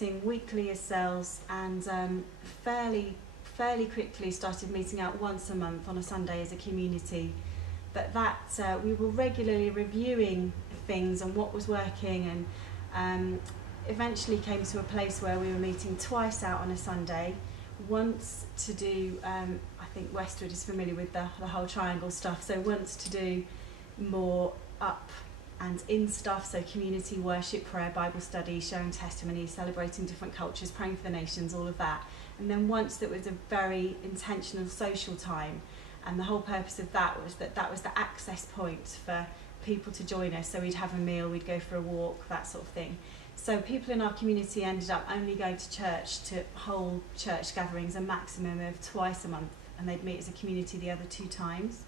meeting weekly as cells, and fairly quickly started meeting out once a month on a Sunday as a community. But we were regularly reviewing things and what was working, and eventually came to a place where we were meeting twice out on a Sunday. Once to do, I think Westwood is familiar with the whole triangle stuff, so once to do more up and in stuff, so community worship, prayer, Bible study, sharing testimony, celebrating different cultures, praying for the nations, all of that. And then once that was a very intentional social time, and the whole purpose of that was that was the access point for people to join us. So we'd have a meal, we'd go for a walk, that sort of thing. So people in our community ended up only going to church, to whole church gatherings, a maximum of twice a month, and they'd meet as a community the other 2 times.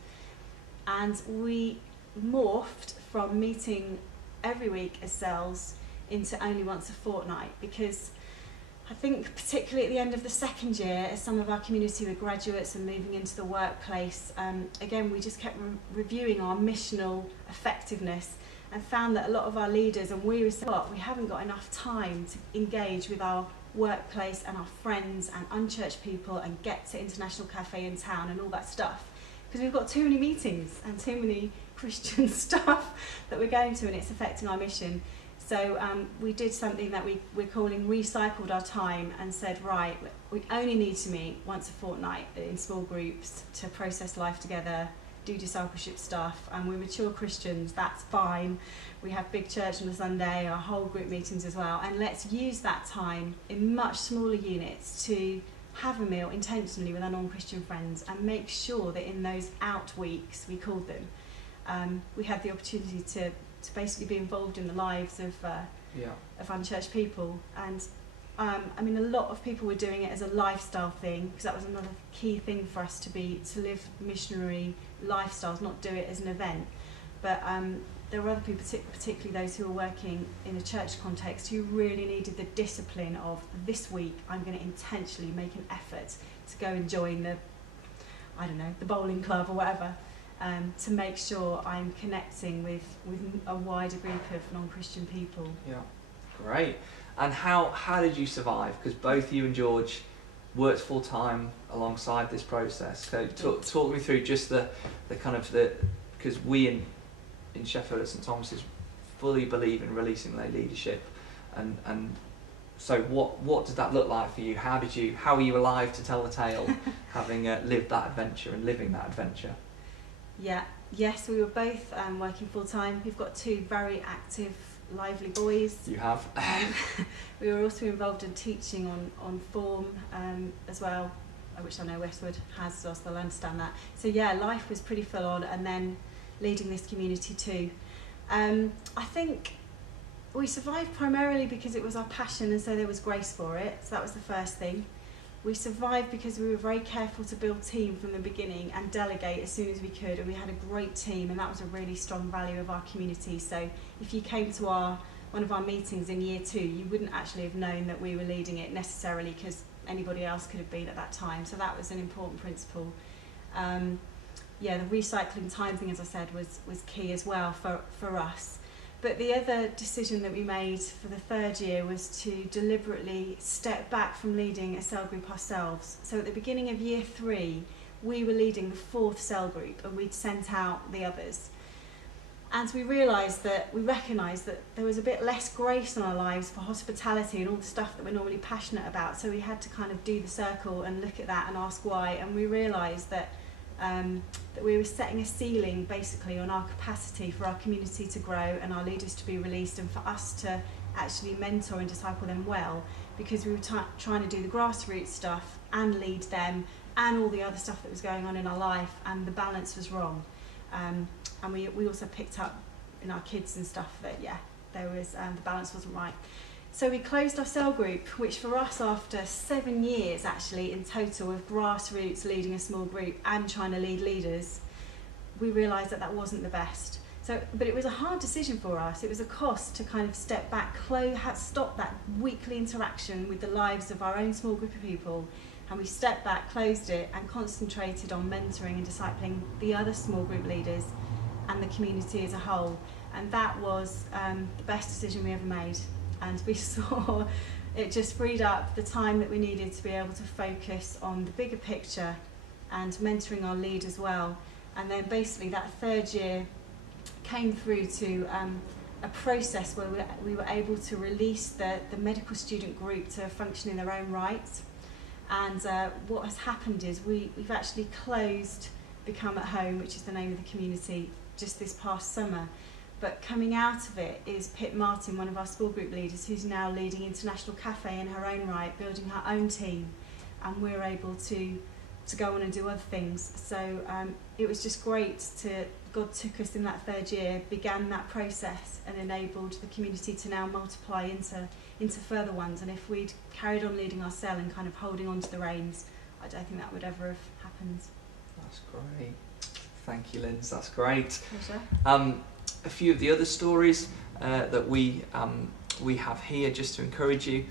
And we morphed from meeting every week as cells into only once a fortnight, because I think particularly at the end of the second year, as some of our community were graduates and moving into the workplace, again we just kept reviewing our missional effectiveness, and found that a lot of our leaders, and we haven't got enough time to engage with our workplace and our friends and unchurched people and get to International Cafe in town and all that stuff, because we've got too many meetings and too many Christian stuff that we're going to, and it's affecting our mission. So we did something that we're calling recycled our time, and said, right, we only need to meet once a fortnight in small groups to process life together, do discipleship stuff, and we're mature Christians, that's fine. We have big church on a Sunday, our whole group meetings as well, and let's use that time in much smaller units to have a meal intentionally with our non-Christian friends, and make sure that in those out weeks, we called them, we had the opportunity to basically be involved in the lives of unchurched people. And I mean, a lot of people were doing it as a lifestyle thing, because that was another key thing for us to live missionary lifestyles, not do it as an event. But there were other people, particularly those who were working in a church context, who really needed the discipline of, this week I'm going to intentionally make an effort to go and join the bowling club or whatever, to make sure I'm connecting with a wider group of non-Christian people. Yeah, great. And how did you survive? Because both you and George worked full time alongside this process. So talk me through just the kind of because we in Sheffield at St Thomas's fully believe in releasing lay leadership, and so what did that look like for you? How were you alive to tell the tale, having lived that adventure and living that adventure? Yes, we were both working full time. We've got 2 very active, lively boys. You have. We were also involved in teaching on form as well, which I know Westwood has, so they'll understand that. So yeah, life was pretty full on, and then leading this community too. I think we survived primarily because it was our passion, and so there was grace for it. So that was the first thing. We survived because we were very careful to build team from the beginning and delegate as soon as we could, and we had a great team, and that was a really strong value of our community. So if you came to one of our meetings in year 2, you wouldn't actually have known that we were leading it necessarily, because anybody else could have been at that time. So that was an important principle. The recycling time thing, as I said, was key as well for us. But the other decision that we made for the 3rd year was to deliberately step back from leading a cell group ourselves. So at the beginning of year 3, we were leading the 4th cell group, and we'd sent out the others. And we recognised that there was a bit less grace in our lives for hospitality and all the stuff that we're normally passionate about. So we had to kind of do the circle and look at that and ask why. And we realised that we were setting a ceiling basically on our capacity for our community to grow and our leaders to be released, and for us to actually mentor and disciple them well, because we were trying to do the grassroots stuff and lead them and all the other stuff that was going on in our life, and the balance was wrong. And we also picked up in our kids and stuff that there was the balance wasn't right. So we closed our cell group, which for us, after 7 years actually in total of grassroots leading a small group and trying to lead leaders, we realised that wasn't the best. But it was a hard decision for us. It was a cost to kind of step back, stop that weekly interaction with the lives of our own small group of people, and we stepped back, closed it, and concentrated on mentoring and discipling the other small group leaders and the community as a whole. And that was the best decision we ever made. And we saw it just freed up the time that we needed to be able to focus on the bigger picture and mentoring our lead as well. And then basically that third year came through to a process where we were able to release the medical student group to function in their own right. And what has happened is we've actually closed Become at Home, which is the name of the community, just this past summer. But coming out of it is Pip Martin, one of our school group leaders, who's now leading International Cafe in her own right, building her own team, and we're able to go on and do other things. So it was just great to, God took us in that third year, began that process and enabled the community to now multiply into further ones. And if we'd carried on leading our cell and kind of holding on to the reins, I don't think that would ever have happened. That's great. Thank you, Linz. That's great. Pleasure. A few of the other stories that we have here, just to encourage you.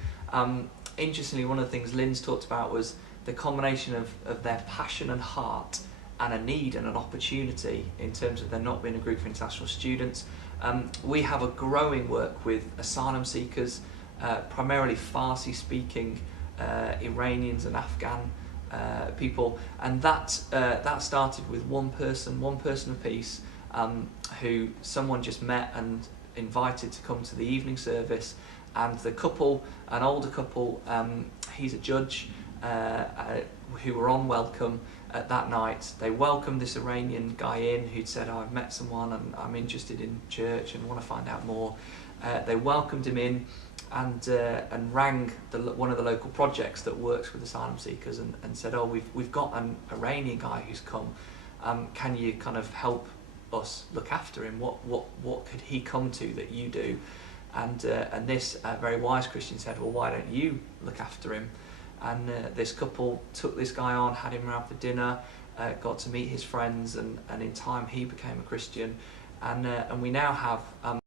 Interestingly, one of the things Linz talked about was the combination of their passion and heart and a need and an opportunity in terms of there not being a group for international students. We have a growing work with asylum seekers, primarily Farsi-speaking Iranians and Afghan people, and that started with one person apiece, who someone just met and invited to come to the evening service. And the couple, an older couple, he's a judge, who were on welcome that night. They welcomed this Iranian guy in who'd said, "Oh, I've met someone and I'm interested in church and want to find out more." They welcomed him in and rang one of the local projects that works with asylum seekers and said, "Oh, we've got an Iranian guy who's come. Can you kind of help us look after him? What could he come to that you do?" And this very wise Christian said, "Well, why don't you look after him?" And this couple took this guy on, had him around for dinner, got to meet his friends, and in time he became a Christian. And we now have